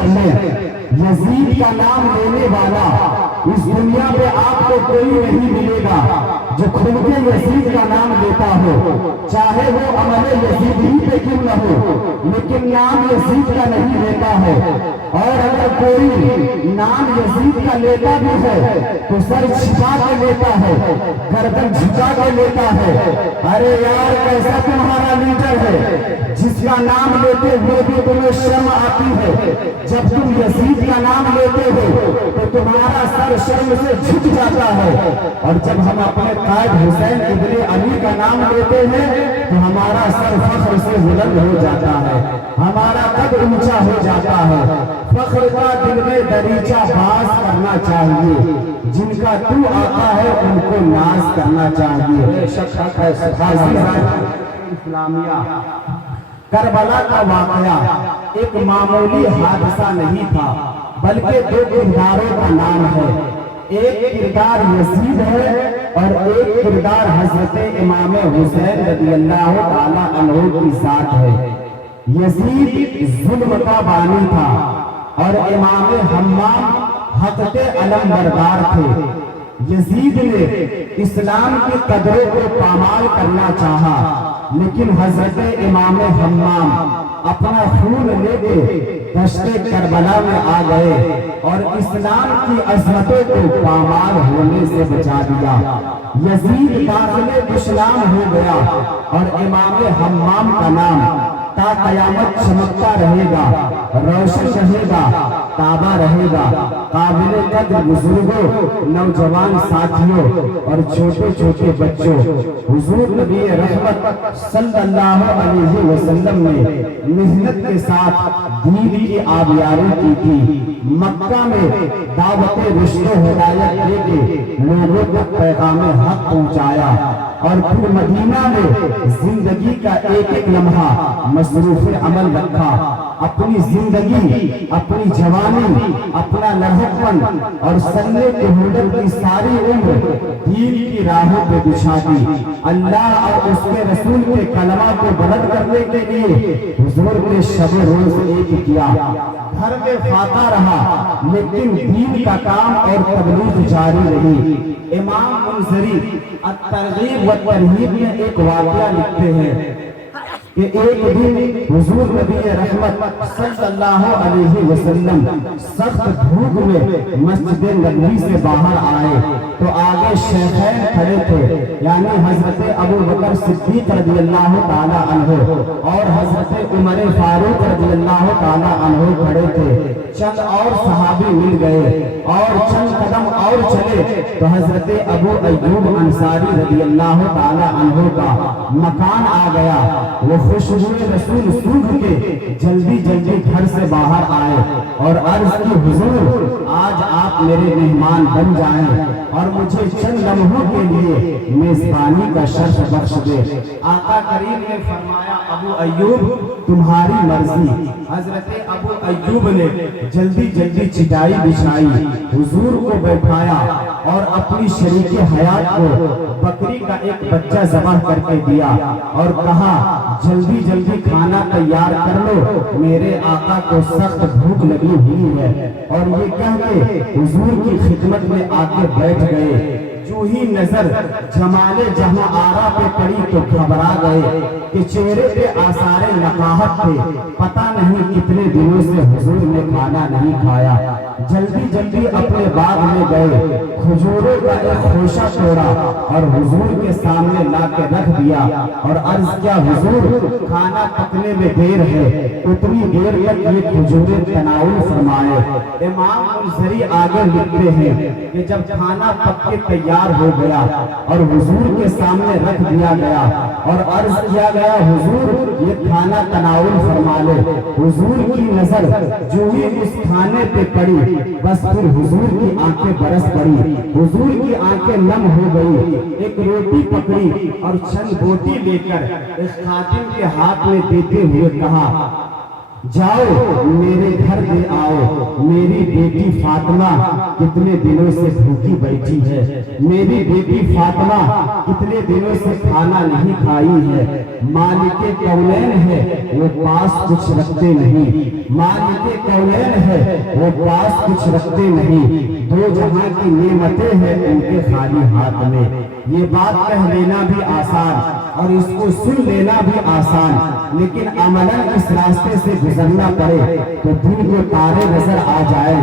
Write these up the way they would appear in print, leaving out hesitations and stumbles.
کر لیں، یزید کا نام لینے والا اس دنیا پہ آپ کو کوئی نہیں ملے گا جو خود کے یزید کا نام لیتا ہو، چاہے وہ عمل یزید ہی پہ کیوں نہ ہو، لیکن نام یزید کا نہیں لیتا ہے۔ اور اگر کوئی نام یزید کا لیتا بھی ہے تو سر چھپا کے لیتا ہے، گردن جھکا کے لیتا ہے۔ ارے یار کیسا تمہارا لیڈر ہے جس کا نام لیتے ہوئے بھی تمہیں شرم آتی ہے؟ جب تم یزید کا نام لیتے ہو تو تمہارا سر شرم سے جھک جاتا ہے، اور جب ہم اپنے قائد حسین ابن علی کا نام لیتے ہیں تو ہمارا سر فخر سے بلند ہو جاتا ہے، ہمارا قد اونچا ہو جاتا ہے۔ فخر کا دل میں دریچہ باز کرنا چاہیے، جن کا تو آقا ہے ان کو ناز کرنا چاہیے۔ اسلامیہ کربلا کا واقعہ ایک معمولی حادثہ نہیں تھا، بلکہ دو کرداروں کا نام ہے۔ ایک کردار یزید ہے اور ایک کردار حضرت امام حسین رضی اللہ تعالی عنہ کی ذات ہے۔ یزید ظلم کا بانی تھا اور امام حمام حق کے علم بردار تھے۔ یزید نے اسلام کی قدروں کو پامال کرنا چاہا، لیکن حضرت امام حمام اپنا خون لے کے دشت کربلا میں آ گئے اور اسلام کی عظمتوں کو پامال ہونے سے بچا دیا۔ یزید داخل اسلام ہو گیا اور امام حمام کا نام تا قیامت چمکتا رہے گا، روشن رہے گا، تابع رہے گا۔ قابل قدر بزرگوں، نوجوان ساتھیوں اور چھوٹے چھوٹے بچوں، حضور نبی رحمت صلی اللہ علیہ وسلم نے محنت کے ساتھ دین کی آبیاری کی تھی۔ مکہ میں دعوت رشد و ہدایت دے کے لوگوں تک پیغام حق پہنچایا، اور پھر مدینہ میں زندگی کا ایک ایک لمحہ مصروف عمل رکھا۔ اپنی زندگی، اپنی جوانی، اپنا لڑکپن اور سننے کہولت کی ساری عمر دین کی راہوں پہ بچھا دی۔ اللہ اور اس کے رسول کے کلمہ کو بلند کرنے کے لیے حضور نے شب روز ایک کیا۔ گھر میں فاتح رہا لیکن دین کا کام اور تبلیغ جاری رہی۔ امام منذری الترغیب والترہیب میں ایک واقعہ لکھتے ہیں کہ ایک دن حضور نبی رحمت صلی اللہ علیہ وسلم سخت دھوپ میں مسجد نبوی سے باہر آئے تو آگے شیخین کھڑے تھے، یعنی حضرت ابو بکر صدیق رضی اللہ تعالی عنہ اور حضرت عمر فاروق رضی اللہ تعالی عنہ کھڑے تھے۔ چند اور صحابی مل گئے اور چند قدم اور چلے تو حضرت ابو ایوب انصاری رضی اللہ تعالی عنہ کا مکان آ گیا۔ وہ خوشبو رسول سونگھ کے جلدی جلدی گھر سے باہر آئے اور عرض کی حضور آج آپ میرے مہمان بن جائیں اور مجھے چند لمحوں کے لیے میزبانی کا شرف بخش دے۔ آقا کریم نے فرمایا ابو ایوب تمہاری مرضی۔ حضرت ابو ایوب نے جلدی جلدی چٹائی بچھائی، حضور کو بیٹھایا اور اپنی شریک حیات کو بکری کا ایک بچہ ذبح کر کے دیا اور کہا جلدی جلدی کھانا تیار کر لو، میرے آقا کو سخت بھوک لگی ہوئی ہے۔ اور یہ کہہ کے حضور کی خدمت میں آ کے بیٹھ گئے۔ جو ہی نظر جمال جہاں آرا پہ پڑی تو گھبرا گئے کہ چہرے پہ آثار نقاہت تھے، پتہ نہیں کتنے دنوں سے حضور نے کھانا نہیں کھایا۔ جلدی جلدی اپنے باغ میں گئے، کھجوروں کا ایک خوشہ توڑا اور حضور کے سامنے لا کے رکھ دیا اور عرض کیا حضور کھانا پکنے میں دیر ہے، اتنی دیر تک یہ کھجوریں تناول فرمائے۔ امام منذری آگے لکھتے ہیں کہ جب کھانا پک کے تیار ہو گیا اور حضور کے سامنے رکھ دیا گیا اور عرض کیا گیا حضور یہ کھانا تناول فرما لو، حضور کی نظر جو ہی اس کھانے پہ پڑی بس پھر حضور کی آنکھیں برس پڑی، حضور کی آنکھیں نم ہو گئی۔ ایک روٹی پکڑی اور چند بوٹی لے کر ایک خادم کے ہاتھ میں دیتے ہوئے کہا جاؤ میرے گھر دے آؤ، میری بیٹی فاطمہ فاطمہ کتنے دنوں سے بھوکی بیٹھی ہے، میری بیٹی فاطمہ کتنے دنوں سے کھانا نہیں کھائی ہے۔ مالک کونین ہے وہ پاس کچھ رکھتے نہیں، مالک کونین ہے وہ پاس کچھ رکھتے نہیں، دو جہاں کی نعمتیں ہیں ان کے خالی ہاتھ میں۔ یہ بات کہہ لینا بھی آسان اور اس کو سن لینا بھی آسان، لیکن عملاً اس راستے سے گزرنا پڑے تو دن کو تارے نظر آ جائے۔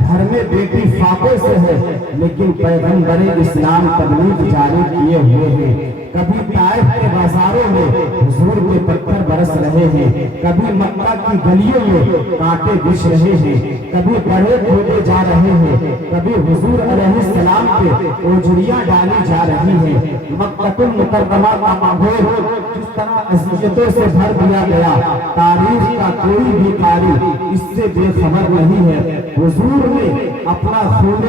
گھر میں بیٹی فاقوں سے ہے لیکن پیغمبر اسلام تبلیغ جاری کیے ہوئے ہیں۔ کبھی طائف کے بازاروں میں حضور کے پتھر برس رہے ہیں، کبھی مکہ کی گلیوں میں کانٹے بچھ رہے ہیں، کبھی بڑے کھودے جا رہے ہیں، کبھی حضور علیہ السلام پہ اوجڑیاں ڈالی جا رہی ہیں۔ مکہ المکرمہ کا ماحول جس طرح اذیتوں سے بھر دیا گیا، تاریخ کا کوئی بھی قاری اس سے بے خبر نہیں ہے۔ حضور نے اپنا خون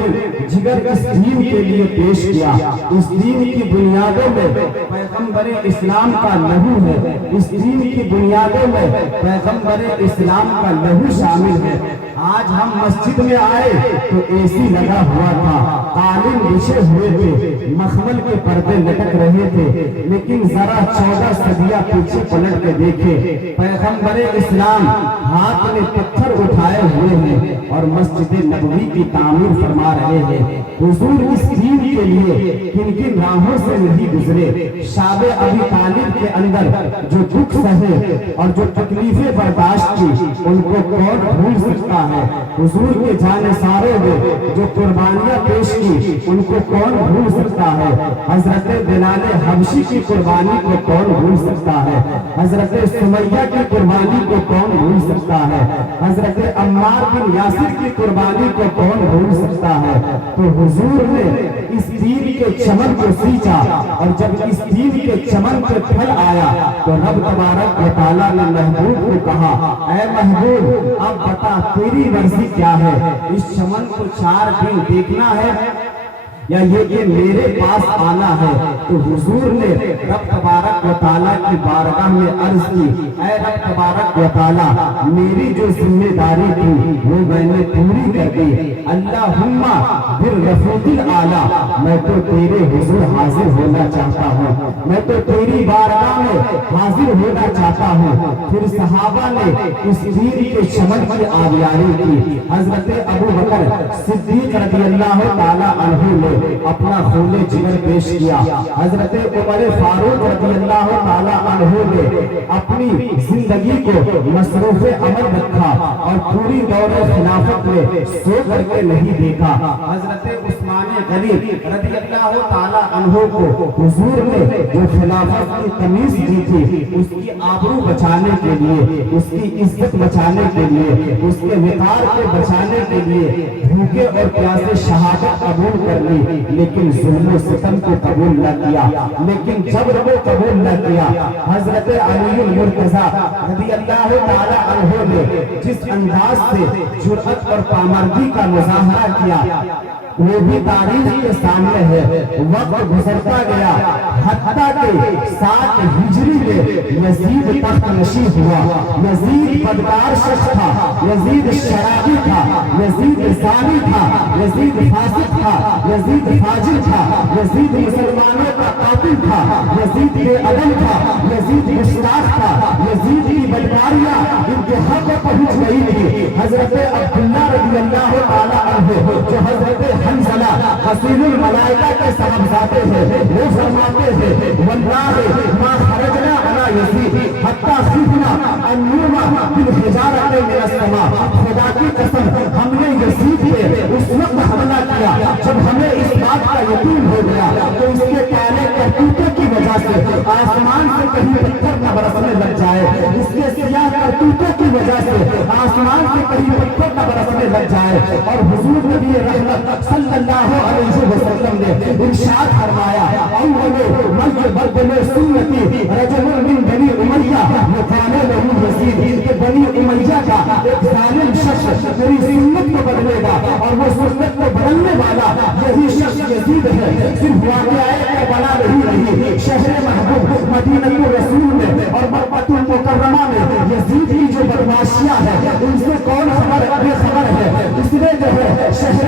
جگر اس دین کے لیے پیش کیا۔ اس دین کی بنیادوں میں پیغمبر اسلام کا لہو ہے، اس دین کی بنیادوں میں پیغمبر اسلام کا لہو شامل ہے۔ آج ہم مسجد میں آئے تو اے سی لگا ہوا تھا، قالین بچھے ہوئے تھے، مخمل کے پردے لٹک رہے تھے، لیکن ذرا 14 صدیاں پیچھے پلٹ کے دیکھے، پیغمبر اسلام ہاتھ میں پتھر اٹھائے ہوئے ہیں اور مسجد نبوی کی تعمیر فرما رہے ہیں۔ حضور اس دین کے لیے کن کن راہوں سے نہیں گزرے، شاب ابی طالب کے اندر جو دکھ سہے اور جو تکلیفیں برداشت کی ان کو کون بھول سکتا ہے؟ حضور کے جانثاروں نے جو قربانیاں پیش کی ان کو کون بھول سکتا ہے؟ حضرت بلال حبشی کی قربانی کو کون بھول سکتا ہے؟ حضرت سمیہ کی قربانی کو کون بھول سکتا ہے؟ حضرت عمار بن یاسر کی قربانی کو کون بھول سکتا ہے؟ تو حضور نے اس دین کے چمن کو سینچا اور جب اس دین کے چمن پہ پھل آیا تو رب تبارک و تعالیٰ نے محبوب کو کہا، اے محبوب اب بتا تیری مرضی کیا ہے؟ اس چمن کو 4 دن دیکھنا ہے یا یہ کہ میرے پاس آنا ہے؟ تو حضور نے رب تبارک و تعالیٰ کی بارگاہ میں عرض کی، اے رب تبارک و تعالیٰ میری جو ذمہ داری تھی وہ میں نے پوری کر دی، اللہم بالرفیق الاعلیٰ، میں تو تیرے حضور حاضر ہونا چاہتا ہوں، میں تو تیری بارگاہ میں حاضر ہونا چاہتا ہوں۔ پھر صحابہ نے اس دین کے چمن کی آبیاری کی۔ حضرت ابو بکر صدیق رضی اللہ تعالیٰ عنہ نے اپنا خون جگر پیش کیا، حضرت عمر فاروق رضی اللہ تعالیٰ عنہ نے اپنی زندگی کو مصروف عمل رکھا اور پوری دور خلافت میں سو کر کے نہیں دیکھا۔ حضرت عثمان غنی رضی اللہ تعالیٰ عنہ کو حضور نے جو خلافت کی تمیز دی تھی اس کی آبرو بچانے کے لیے، اس کی عزت بچانے کے لیے، اس کے وقار کو بچانے کے لیے بھوکے اور پیاسے شہادت قبول کر لی، لیکن ظلم و ستم کو قبول نہ کیا، لیکن جبر کو قبول نہ کیا۔ حضرت علی المرتضیٰ رضی اللہ تعالیٰ عنہ نے جس انداز سے جرأت اور پامردی کا مظاہرہ کیا وہ بھی تاریخ کے سامنے ہے۔ وقت گزرتا گیا حتیٰ کہ 7 ہجری میں یزید تخت نشین ہوا۔ یزید بدکار شخص تھا، یزید شرابی تھا، یزید زانی تھا، یزید فاسق تھا، یزید فاجر تھا، یزید مسلمانوں کا قاتل تھا، یزید بے ادب تھا، یزید مشتاق تھا، یزید کی بدکاریاں انتہا کو پہنچ گئی تھی۔ حضرت عبداللہ رضی اللہ تعالیٰ عنہ جو حضرت حنظلہ غسیل الملائکہ کے صاحبزادے ہیں وہ فرماتے ہیں، واللہ ما خرجنا علی یزید حتی خفنا ان نرمى بالحجارۃ من السماء، خدا کی قسم ہم نے یزید پہ اس وقت حملہ کیا جب ہمیں اس بات کا یقین ہو گیا کہ اس کے پیارے کرتوتوں کی وجہ سے آسمان سے کہیں پتھر نہ برسنے لگ جائے، اس کے سیاہ کرتوتوں کی وجہ سے آسمان سے کہیں پتھر نہ برسنے لگ جائے۔ اور حضور نبی رحمت صلی اللہ علیہ وسلم نے ارشاد فرمایا، اول من بدل سنتی رجل من بنی امیہ یقال له یزید، کہ بنی امیہ کا ایک ظالم شخص میری سنت کو بدلے گا اور وہ سنت کو بدلنے والا یہی شخص یزید ہے۔ صرف واقعہ کربلا نہیں رہی، شہر محبوب مدینہ رسول میں اور مکہ المکرمہ میں یزید کی جو بدماشیاں ہیں ان سے کون خبر بے خبر ہے؟ اس نے جو ہے شہر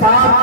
7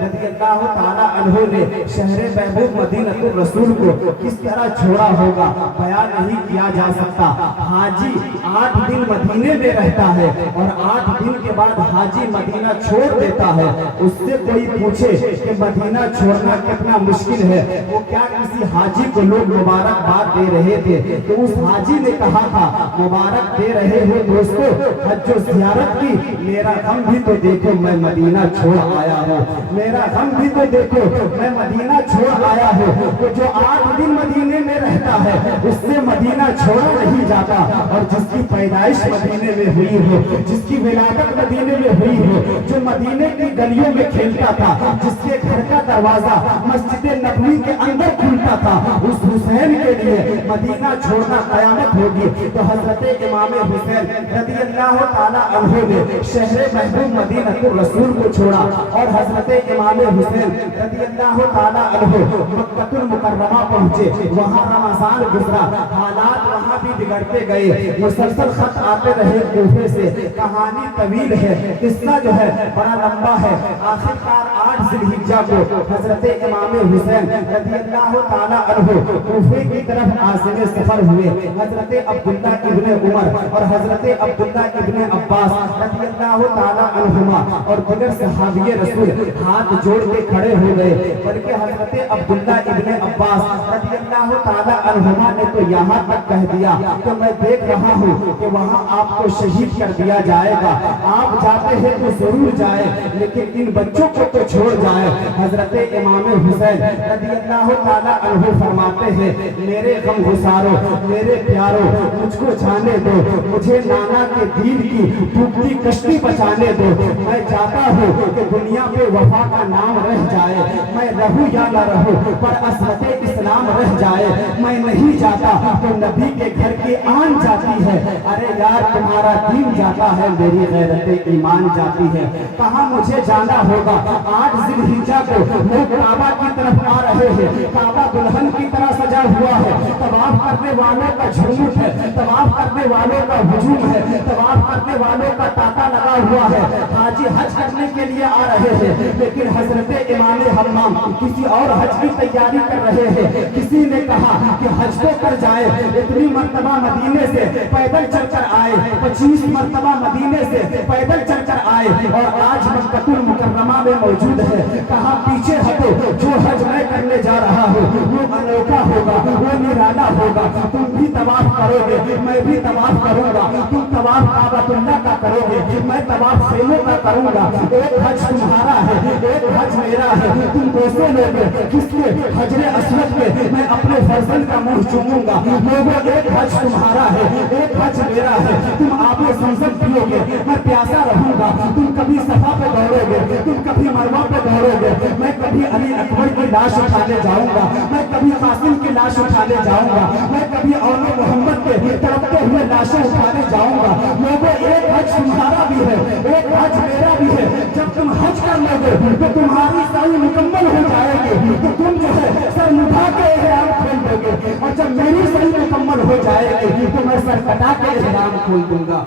رضی اللہ تعالیٰ عنہ نے شہر محبوب مدینہ الرسول کو کس طرح چھوڑا ہوگا بیان نہیں کیا جا سکتا۔ حاجی 8 دن مدینے میں رہتا ہے اور 8 دن کے بعد حاجی مدینہ چھوڑ دیتا ہے۔ اس سے کوئی پوچھے کہ مدینہ چھوڑنا کتنا مشکل ہے، وہ کیا کسی حاجی کو لوگ مبارکباد دے رہے تھے تو اس حاجی نے کہا تھا مبارک دے رہے ہو دوستو حج و زیارت کی، میرا غم بھی تو دیکھو میں مدینہ چھوڑ آیا ہوں، میرا غم بھی تو دیکھو میں مدینہ چھوڑ آیا ہوں۔ تو جو 8 دن مدینے میں رہتا ہے اس سے مدینہ چھوڑا نہیں جاتا، اور جس کی پیدائش مدینے میں ہوئی ہو، جس کی ولادت مدینے میں ہوئی ہو، جو مدینے کی گلیوں میں کھیلتا تھا، جس کے گھر کا دروازہ مسجد نبوی کے اندر کھلتا تھا، اس حسین کے لیے مدینہ چھوڑنا قیامت ہوگی۔ تو حضرت امام حسین رضی اللہ تعالیٰ عنہ نے شہر محبوب مدینہ الرسول کو چھوڑا، اور حضرت امام حسین رضی اللہ تعالیٰ عنہ مکہ المکرمہ پہنچے، وہاں رمضان گزرا، حالات وہاں بھی بگڑتے گئے، مسلسل خط آتے رہے کوفے سے، کہانی طویل ہے، قصہ جو ہے بڑا لمبا ہے۔ آخرکار 8 ذی الحجہ کو حضرت امام حسین رضی اللہ تعالیٰ عنہ کوفے کی طرف عازم سفر ہوئے۔ حضرت عبداللہ ابن عمر اور حضرت عبداللہ ابن عباس رضی اللہ تعالیٰ عنہما اور دیگر صحابی رسول ہاتھ جوڑ کے کھڑے ہو گئے، بلکہ حضرت عبداللہ ابن عباس رضی اللہ تعالیٰ عنہما نے تو یہاں تک کہہ دیا کہ میں دیکھ رہا ہوں کہ وہاں آپ کو شہید کر دیا جائے گا، آپ جاتے ہیں تو ضرور جائے لیکن ان بچوں کو تو چھوڑ جائے۔ حضرت امام حسین رضی اللہ تعالیٰ عنہ فرماتے ہیں میرے غم گسارو، میرے پیارو، مجھ کو جانے دو، مجھے نانا کے دین کی ڈوبتی کشتی بچانے دو، میں چاہتا ہوں کہ دنیا پہ وفا کا نام رہ جائے، میں رہوں یا نہ رہوں پر عصمت اسلام رہ جائے، میں نہیں جاتا تو نبی کے گھر کی آن جاتی ہے، ارے یار تمہارا دین جاتا ہے میری غیرت ایمان جاتی ہے۔ کہاں مجھے جانا ہوگا، 8 ذی الحجہ کو لوگ کعبہ کی طرف آ رہے ہیں، کعبہ دلہن کی طرح سجا ہوا ہے، طواف کرنے والوں کا جھوٹ ہے، طواف کرنے والوں کا ہجوم ہے، طواف کرنے والوں کا تاتا لگا ہوا ہے، حاجی حج کرنے کے لیے آ رہے ہیں، لیکن حضرت امام حمام کسی اور حج کی تیاری کر رہے ہیں۔ کسی نے کہا کہ حج تو کر جائے، اتنی مرتبہ مدینے سے پیدل چل کر آئے، 25 مرتبہ مدینے سے پیدل چل کر آئے اور آج مکہ المکرمہ میں موجود ہے۔ کہا پیچھے ہٹو، جو حج میں کرنے جا رہا ہوں وہ انوکھا ہوگا، وہ نرالا ہوگا، تم بھی طواف کرو گے، میں بھی طواف کروں گا، تم طواف کعبۃ اللہ کا کرو گے، میں طواف خیموں کا کروں گا، ایک حج تمہارا ہے ایک حج میرا ہے، تم دوسرے لوگ کس کے حجر اسود پہ میں اپنے فرزند کا منہ چوموں گا، لوگوں ایک حج تمہارا ہے ایک حج میرا ہے، تم آب زمزم پیو گے، میں پیاسا رہوں گا، تم کبھی صفا پہ دوڑو گے، تم کبھی مروہ پہ دوڑو گے، میں کبھی علی اکبر کی لاش اٹھانے جاؤں گا، میں کبھی قاسم کی لاش اٹھانے جاؤں گا، میں کبھی اول محمد کے تڑپتے ہوئے لاشیں اٹھانے جاؤں گا، لوگوں ایک حج تمہارا بھی ہے ایک حج میرا بھی ہے، جب تم حج کر لو گے تو تمہاری سعی مکمل ہو جائے گی، تو تم جو ہے سر اٹھا کے احرام کھول دو گے، اور جب میری سعی مکمل ہو جائے گی تو میں سر کٹا کے احرام کھول دوں گا۔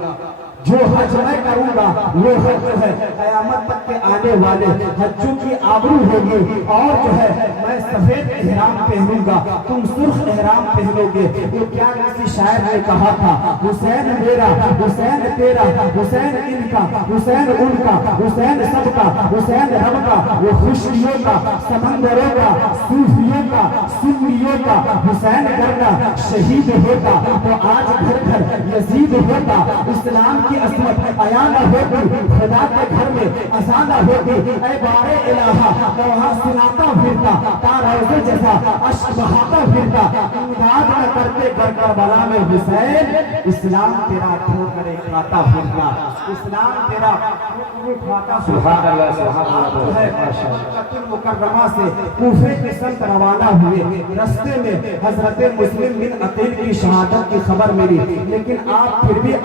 جو حج میں کروں گا وہ حج جو ہے قیامت تک کے آنے والے حجوں کی آبرو ہوگی، اور جو ہے میں سفید احرام پہنوں گا، تم سرخ احرام پہنو گے۔ وہ کیا کسی شاعر نے کہا تھا، حسین میرا حسین تیرا حسین ان کا حسین ان کا حسین سب کا حسین رب کا، وہ خوشیوں کا سمندروں کا صوفیوں کا سنیوں کا، حسین کرنا شہید ہوتا تو آج گھر گھر یزید ہوتا، اسلام کی عصمت عیاں نہ ہوتی، خدا کے گھر میں اذان نہ ہوتی، اے بارے الہا میں وہاں سناتا پھرتا، تا روزے جیسا عشق بہاتا پھرتا، امداد نہ کرتے گر کربلا میں حسین، اسلام تیرا ٹھوکرے کھاتا پھرتا، اسلام تیرا ٹھوکرے کھاتا سبحان اللہ سبحان اللہ جو ہے مکہ المکرمہ سے کوفے کی سمت روانہ ہوئے، رستے میں حضرت مسلم بن عقیل کی شہادت کی خبر ملی، لیکن آپ پھر بھی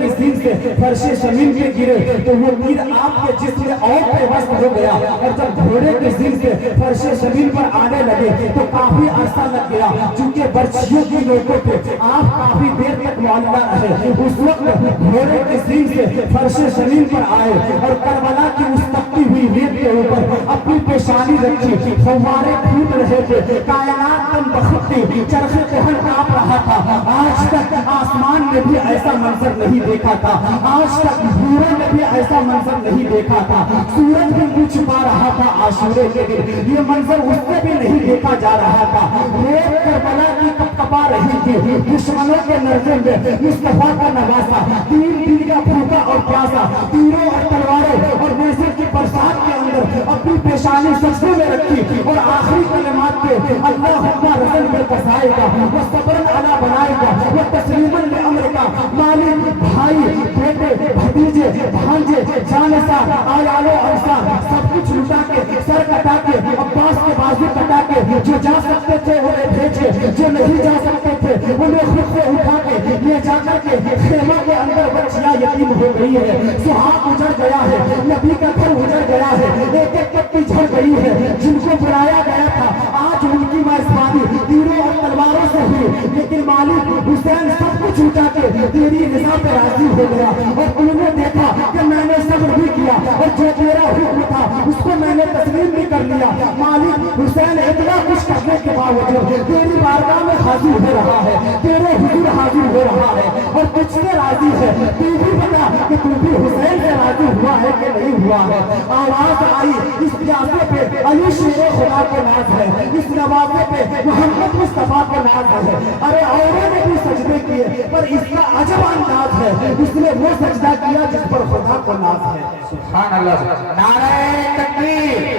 کی سینگ سے فرش زمین پہ گرے تو وہ تیر آپ کے جسم میں اور پیوست ہو گیا اور جب گھوڑے کی سینگ سے فرش زمین پر آنے لگے تو کافی عرصہ لگ گیا چونکہ برچھیوں کی نوکوں پہ آپ کافی دیر تک معلّہ رہے. اس وقت گھوڑے کی سینگ سے فرش زمین پر آئے اور کربلا کی اس تپتی ہوئی ریت کے اوپر اپنی پیشانی رکھی. فوارے پھوٹ رہے تھے, کائنات تن بختی, چرخ کہن کانپ رہا تھا. آج تک آسمان میں بھی ایسا منظر نہیں دیکھا تھا, آج تک بھورے میں بھی ایسا منظر نہیں دیکھا تھا. سورج بھی منہ چھپا رہا تھا عاشورے کے دن, یہ منظر اس سے بھی نہیں دیکھا جا رہا تھا. ریت کربلا کی کپکپا رہی تھی, دشمنوں کے نرزے میں مصطفیٰ کا نواسا, تین دن کا بھوکا اور پیاسا, تیروں اور تلواروں اور نیزے کی برسات کے اندر اپنی پیشانی سجدے میں رکھی اور آخری کلمات پہ اللہم رسل میں کسائے گا وہ صبرن علا بنائے گا وہ تسلیمن لعمر کا. مالک, بھائی, بیٹے, بھتیجے, بھانجے, جانسا, آیال و انسان سب کچھ لٹا کے, سر کٹا کے, عباس کے بازو کٹا کے, جو جا سکتے تھے انہیں بھیجے, جو نہیں جا سکتے تھے انہیں خود سے اٹھا کے لے جا کر کے خیمہ کے اندر بچیاں یتیم ہو گئی ہے, سہاگ اجڑ گیا ہے, نبی کا گھر اجڑ گیا ہے, ایک ایک پتی جھڑ گئی ہے. جن کو بلایا گیا تھا آج ان کی میزبانی تیروں اور تلواروں سے ہوئی, لیکن مالک حسین سب کچھ اٹھا کے تیری رضا پہ راضی ہو گیا اور انہوں نے دیکھا کہ میں نے صبر بھی کیا اور جو تیرا حکم تھا اس کو میں نے تسلیم بھی کر لیا. مالک حسین اتنا کچھ کرنے کے باوجود تیری بارگاہ میں حاضر ہو رہا ہے, تیرے حضور حاضر ہو رہا ہے اور تجھ سے راضی ہے. تو بھی بتا کہ تو بھی حسین سے راضی ہوا ہے کہ نہیں ہوا ہے. آواز آئی اس پیاسے پہ علی شیر خدا کو ناز ہے, اس نوازے پہ محمد مصطفیٰ کو ناز ہے. ارے اوروں نے بھی سجدے کیے پر اس کا عجب انداز ہے, اس نے وہ سجدہ کیا جس پر خدا کو ناز ہے. سبحان اللہ. نعرہ تکبیر,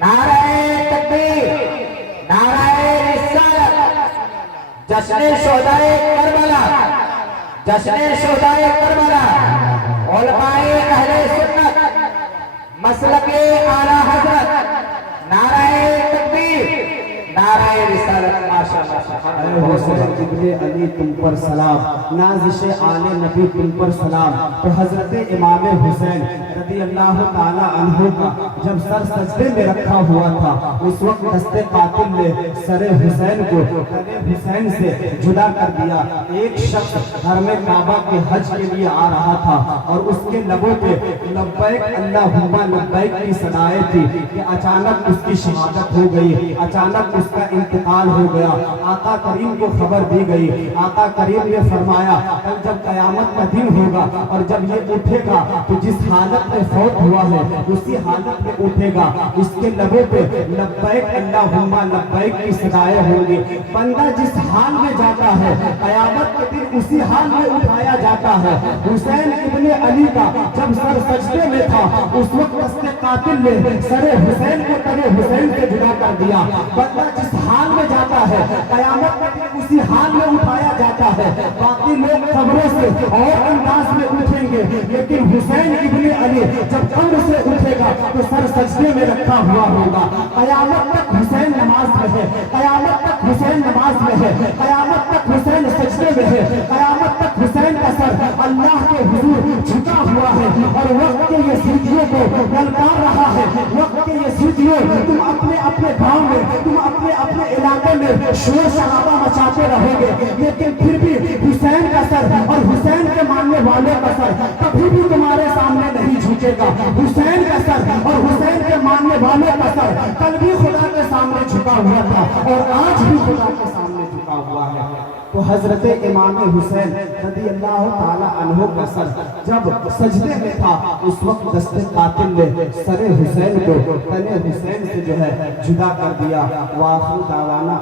نعرہ تکبیر, نعرہ رسالت. جشن شہدائے کربلا, جشن شہدائے کربلا, علماء اہل سنت, مسلک اعلیٰ حضرت. نعرہ تکبیر, نعرہ رسالت. اے حسین ابن علی تم پر سلام, نازش آل نبی تم پر سلام. تو حضرت امام حسین رضی اللہ تعالی عنہ کا جب سر سجدے میں رکھا ہوا تھا اس وقت دست قاتل نے سر حسین کو تن حسین سے جدا کر دیا. ایک شخص حرم کعبہ کے حج کے لیے آ رہا تھا اور اس کے لبوں پہ لبیک اللہم لبیک کی صدائیں تھی کہ اچانک اس کی شہادت ہو گئی, اچانک اس کا انتقال ہو گیا. آقا کریم کو خبر دی گئی, آقا کریم نے فرمایا کل جب قیامت کا دن ہوگا اور جب یہ اٹھے گا تو جس حالت میں فوت ہوا ہے اسی حالت میں اٹھے گا. اس کے لبوں پہ لبیک اللہم لبیک کی صدائیں ہوں گی. بندہ جس حال میں جاتا ہے قیامت کے دن اسی حال میں اٹھایا جاتا ہے. حسین ابن علی کا جب سر سجدے میں تھا اس وقت دست قاتل نے سر حسین کو تن حسین سے جدا کر دیا. بندہ جس حال میں جاتا ہے قیامت کے دن اسی حال میں اٹھایا جاتا ہے. باقی لوگ قبروں سے اور انداز میں اٹھیں گے لیکن حسین ابن علی جب قبر سے اٹھے گا تو سر سجدے میں رکھا ہوا ہوگا. قیامت تک حسین نماز میں ہے, قیامت تک حسین نماز میں ہے, قیامت تک حسین سجدے میں ہے, قیامت تک حسین کا سر اللہ کے حضور جھکا ہوا ہے اور وقت کے یہ سیدھیوں کو للکار رہا ہے. وقت کے یہ سیدھیوں تم اپنے اپنے گاؤں میں, تم اپنے اپنے علاقے میں شور شرابہ مچاتے رہو گے لیکن پھر بھی حسین کا سر اور حسین کے ماننے والوں کا سر کبھی بھی تمہارے سامنے نہیں جھکے گا. حسین کا سر اور حسین کے ماننے والوں کا سر کل بھی خدا کے سامنے جھکا ہوا تھا اور آج بھی خدا کے سامنے جھکا ہوا ہے. تو حضرت امام حسین رضی اللہ تعالی عنہ کا سر جب سجدے میں تھا اس وقت دست قاتل نے سر حسین کو تن حسین سے جو ہے جدا کر دیا. وآخر دعوانا